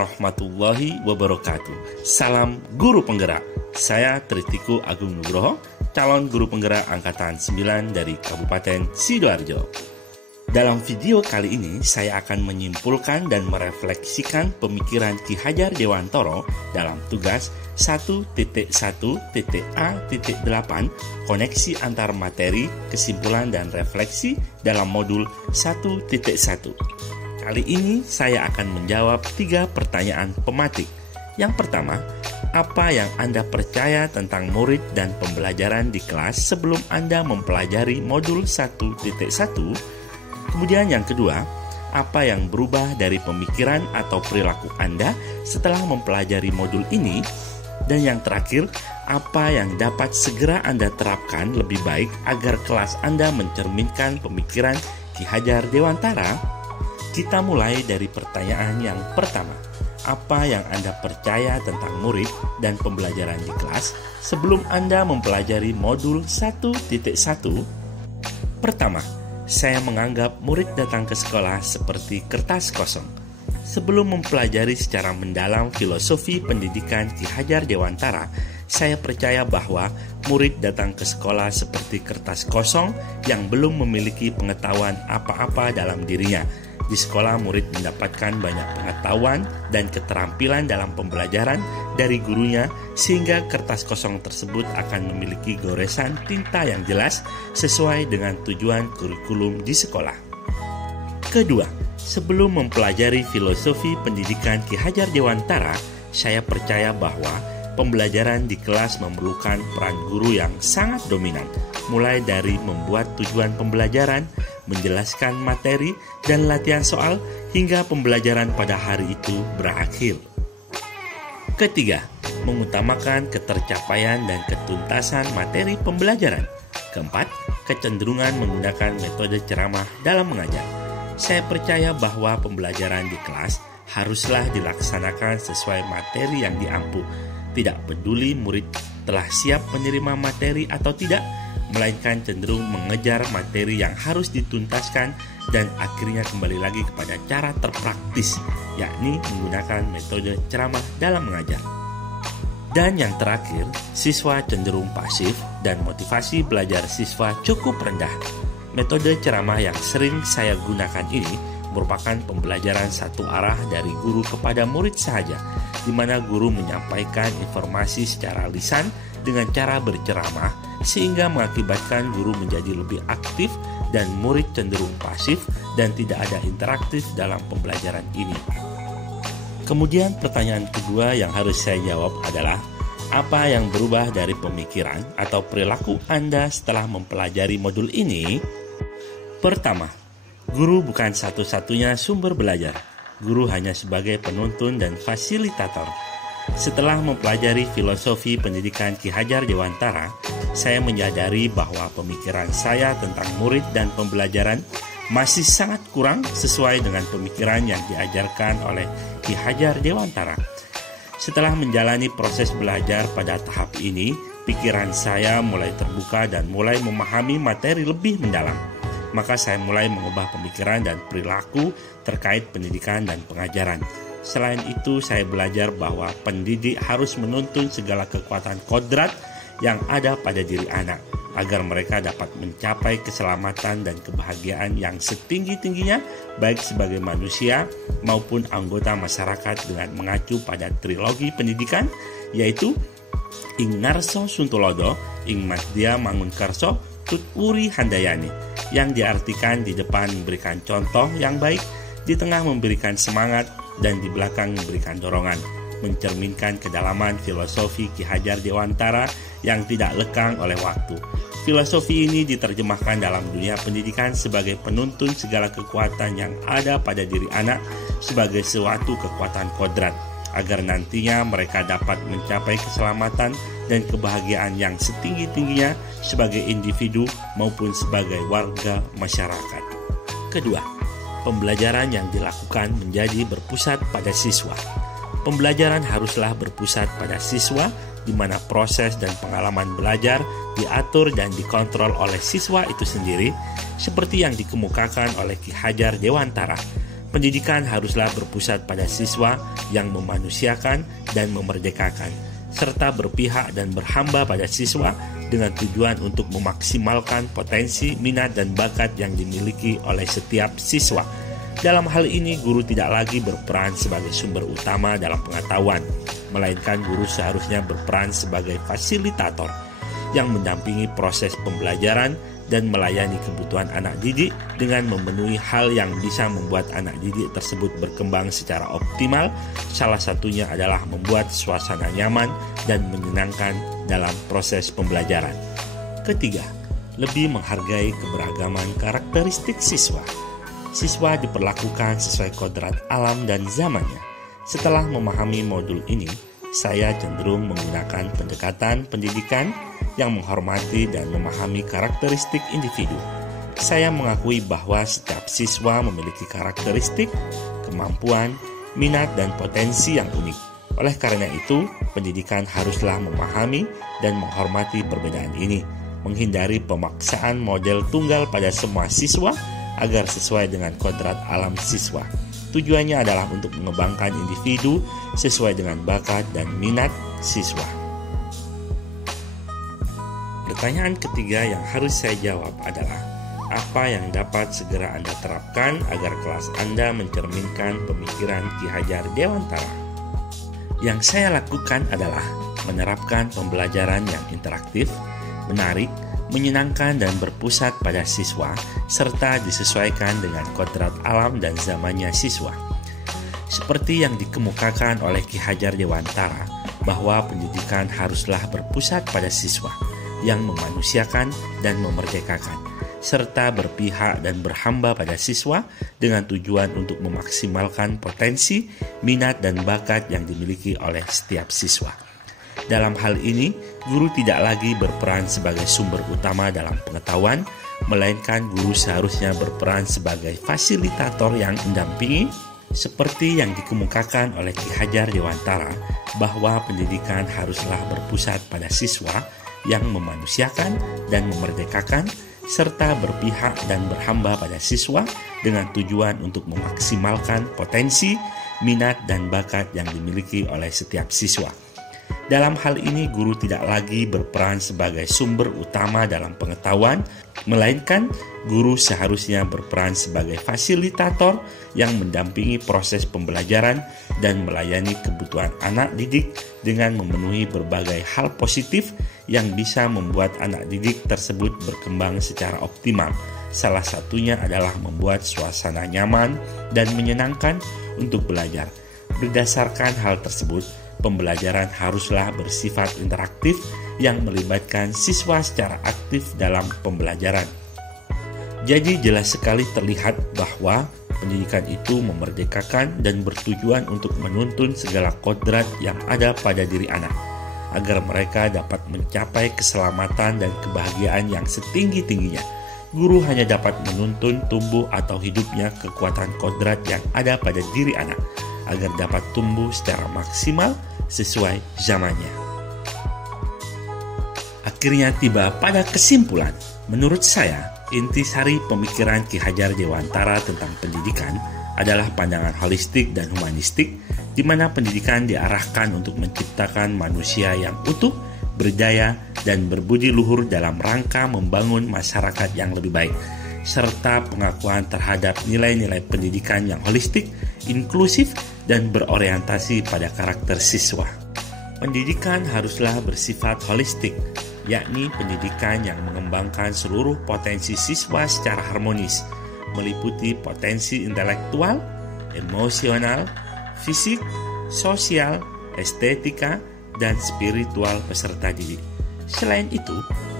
warahmatullahi wabarakatuh. Salam guru penggerak. Saya Tritiku Agung Nugroho, calon guru penggerak angkatan 9 dari Kabupaten Sidoarjo. Dalam video kali ini saya akan menyimpulkan dan merefleksikan pemikiran Ki Hajar Dewantara dalam tugas 1.1.A.8 koneksi antar materi, kesimpulan dan refleksi dalam modul 1.1. Kali ini saya akan menjawab 3 pertanyaan pematik. Yang pertama, apa yang Anda percaya tentang murid dan pembelajaran di kelas sebelum Anda mempelajari modul 1.1? Kemudian yang kedua, apa yang berubah dari pemikiran atau perilaku Anda setelah mempelajari modul ini? Dan yang terakhir, apa yang dapat segera Anda terapkan lebih baik agar kelas Anda mencerminkan pemikiran Ki Hajar Dewantara? Kita mulai dari pertanyaan yang pertama. Apa yang Anda percaya tentang murid dan pembelajaran di kelas sebelum Anda mempelajari modul 1.1? Pertama, saya menganggap murid datang ke sekolah seperti kertas kosong. Sebelum mempelajari secara mendalam filosofi pendidikan Ki Hajar Dewantara, saya percaya bahwa murid datang ke sekolah seperti kertas kosong yang belum memiliki pengetahuan apa-apa dalam dirinya. Di sekolah, murid mendapatkan banyak pengetahuan dan keterampilan dalam pembelajaran dari gurunya, sehingga kertas kosong tersebut akan memiliki goresan tinta yang jelas sesuai dengan tujuan kurikulum di sekolah. Kedua, sebelum mempelajari filosofi pendidikan Ki Hajar Dewantara, saya percaya bahwa pembelajaran di kelas memerlukan peran guru yang sangat dominan, mulai dari membuat tujuan pembelajaran, menjelaskan materi, dan latihan soal hingga pembelajaran pada hari itu berakhir. Ketiga, mengutamakan ketercapaian dan ketuntasan materi pembelajaran. Keempat, kecenderungan menggunakan metode ceramah dalam mengajar. Saya percaya bahwa pembelajaran di kelas haruslah dilaksanakan sesuai materi yang diampu. Tidak peduli murid telah siap menerima materi atau tidak, melainkan cenderung mengejar materi yang harus dituntaskan dan akhirnya kembali lagi kepada cara terpraktis, yakni menggunakan metode ceramah dalam mengajar. Dan yang terakhir, siswa cenderung pasif dan motivasi belajar siswa cukup rendah. Metode ceramah yang sering saya gunakan ini merupakan pembelajaran satu arah dari guru kepada murid saja, di mana guru menyampaikan informasi secara lisan dengan cara berceramah, sehingga mengakibatkan guru menjadi lebih aktif dan murid cenderung pasif dan tidak ada interaktif dalam pembelajaran ini. Kemudian pertanyaan kedua yang harus saya jawab adalah, apa yang berubah dari pemikiran atau perilaku Anda setelah mempelajari modul ini? Pertama, guru bukan satu-satunya sumber belajar. Guru hanya sebagai penuntun dan fasilitator. Setelah mempelajari filosofi pendidikan Ki Hajar Dewantara, saya menyadari bahwa pemikiran saya tentang murid dan pembelajaran masih sangat kurang sesuai dengan pemikiran yang diajarkan oleh Ki Hajar Dewantara. Setelah menjalani proses belajar pada tahap ini, pikiran saya mulai terbuka dan mulai memahami materi lebih mendalam. Maka saya mulai mengubah pemikiran dan perilaku terkait pendidikan dan pengajaran. Selain itu, saya belajar bahwa pendidik harus menuntun segala kekuatan kodrat yang ada pada diri anak, agar mereka dapat mencapai keselamatan dan kebahagiaan yang setinggi-tingginya, baik sebagai manusia maupun anggota masyarakat, dengan mengacu pada trilogi pendidikan, yaitu ing ngarso suntulodo, ing madya mangunkarso, tut uri handayani, yang diartikan di depan memberikan contoh yang baik, di tengah memberikan semangat, dan di belakang memberikan dorongan, mencerminkan kedalaman filosofi Ki Hajar Dewantara yang tidak lekang oleh waktu. Filosofi ini diterjemahkan dalam dunia pendidikan sebagai penuntun segala kekuatan yang ada pada diri anak sebagai suatu kekuatan kodrat, agar nantinya mereka dapat mencapai keselamatan dan kebahagiaan yang setinggi-tingginya sebagai individu maupun sebagai warga masyarakat. Kedua, pembelajaran yang dilakukan menjadi berpusat pada siswa. Pembelajaran haruslah berpusat pada siswa, di mana proses dan pengalaman belajar diatur dan dikontrol oleh siswa itu sendiri, seperti yang dikemukakan oleh Ki Hajar Dewantara. Pendidikan haruslah berpusat pada siswa yang memanusiakan dan memerdekakan, serta berpihak dan berhamba pada siswa dengan tujuan untuk memaksimalkan potensi, minat, dan bakat yang dimiliki oleh setiap siswa. Dalam hal ini, guru tidak lagi berperan sebagai sumber utama dalam pengetahuan, melainkan guru seharusnya berperan sebagai fasilitator yang mendampingi proses pembelajaran dan melayani kebutuhan anak didik dengan memenuhi hal yang bisa membuat anak didik tersebut berkembang secara optimal. Salah satunya adalah membuat suasana nyaman dan menyenangkan dalam proses pembelajaran. Ketiga, lebih menghargai keberagaman karakteristik siswa. Siswa diperlakukan sesuai kodrat alam dan zamannya. Setelah memahami modul ini, saya cenderung menggunakan pendekatan pendidikan yang menghormati dan memahami karakteristik individu. Saya mengakui bahwa setiap siswa memiliki karakteristik, kemampuan, minat, dan potensi yang unik. Oleh karena itu, pendidikan haruslah memahami dan menghormati perbedaan ini, menghindari pemaksaan model tunggal pada semua siswa agar sesuai dengan kodrat alam siswa. Tujuannya adalah untuk mengembangkan individu sesuai dengan bakat dan minat siswa. Pertanyaan ketiga yang harus saya jawab adalah, apa yang dapat segera Anda terapkan agar kelas Anda mencerminkan pemikiran Ki Hajar Dewantara? Yang saya lakukan adalah menerapkan pembelajaran yang interaktif, menarik, menyenangkan, dan berpusat pada siswa, serta disesuaikan dengan kodrat alam dan zamannya siswa. Seperti yang dikemukakan oleh Ki Hajar Dewantara, bahwa pendidikan haruslah berpusat pada siswa yang memanusiakan dan memerdekakan, serta berpihak dan berhamba pada siswa dengan tujuan untuk memaksimalkan potensi, minat, dan bakat yang dimiliki oleh setiap siswa. Dalam hal ini, guru tidak lagi berperan sebagai sumber utama dalam pengetahuan, melainkan guru seharusnya berperan sebagai fasilitator yang mendampingi, seperti yang dikemukakan oleh Ki Hajar Dewantara, bahwa pendidikan haruslah berpusat pada siswa yang memanusiakan dan memerdekakan, serta berpihak dan berhamba pada siswa dengan tujuan untuk memaksimalkan potensi, minat, dan bakat yang dimiliki oleh setiap siswa. Dalam hal ini, guru tidak lagi berperan sebagai sumber utama dalam pengetahuan, melainkan guru seharusnya berperan sebagai fasilitator yang mendampingi proses pembelajaran dan melayani kebutuhan anak didik dengan memenuhi berbagai hal positif yang bisa membuat anak didik tersebut berkembang secara optimal. Salah satunya adalah membuat suasana nyaman dan menyenangkan untuk belajar. Berdasarkan hal tersebut, pembelajaran haruslah bersifat interaktif yang melibatkan siswa secara aktif dalam pembelajaran. Jadi jelas sekali terlihat bahwa pendidikan itu memerdekakan dan bertujuan untuk menuntun segala kodrat yang ada pada diri anak, agar mereka dapat mencapai keselamatan dan kebahagiaan yang setinggi-tingginya. Guru hanya dapat menuntun tumbuh atau hidupnya kekuatan kodrat yang ada pada diri anak, agar dapat tumbuh secara maksimal sesuai zamannya. Akhirnya tiba pada kesimpulan, menurut saya, intisari pemikiran Ki Hajar Dewantara tentang pendidikan adalah pandangan holistik dan humanistik, di mana pendidikan diarahkan untuk menciptakan manusia yang utuh, berdaya, dan berbudi luhur dalam rangka membangun masyarakat yang lebih baik, serta pengakuan terhadap nilai-nilai pendidikan yang holistik, inklusif, dan berorientasi pada karakter siswa. Pendidikan haruslah bersifat holistik, yakni pendidikan yang mengembangkan seluruh potensi siswa secara harmonis, meliputi potensi intelektual, emosional, fisik, sosial, estetika, dan spiritual peserta didik. Selain itu,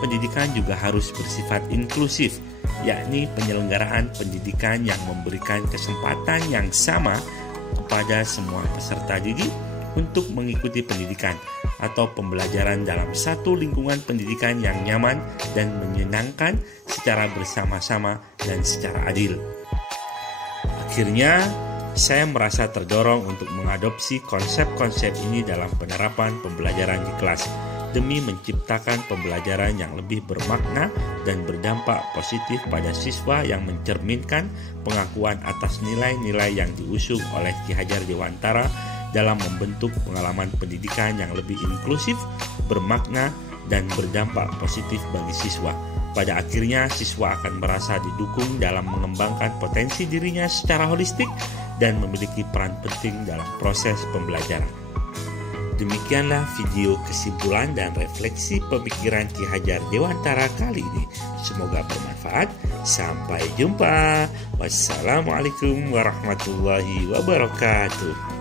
pendidikan juga harus bersifat inklusif, yakni penyelenggaraan pendidikan yang memberikan kesempatan yang sama kepada semua peserta didik untuk mengikuti pendidikan atau pembelajaran dalam satu lingkungan pendidikan yang nyaman dan menyenangkan secara bersama-sama dan secara adil. Akhirnya, saya merasa terdorong untuk mengadopsi konsep-konsep ini dalam penerapan pembelajaran di kelas. demi menciptakan pembelajaran yang lebih bermakna dan berdampak positif pada siswa yang mencerminkan pengakuan atas nilai-nilai yang diusung oleh Ki Hajar Dewantara dalam membentuk pengalaman pendidikan yang lebih inklusif, bermakna, dan berdampak positif bagi siswa. Pada akhirnya, siswa akan merasa didukung dalam mengembangkan potensi dirinya secara holistik dan memiliki peran penting dalam proses pembelajaran. Demikianlah video kesimpulan dan refleksi pemikiran Ki Hajar Dewantara kali ini. Semoga bermanfaat. Sampai jumpa. Wassalamualaikum warahmatullahi wabarakatuh.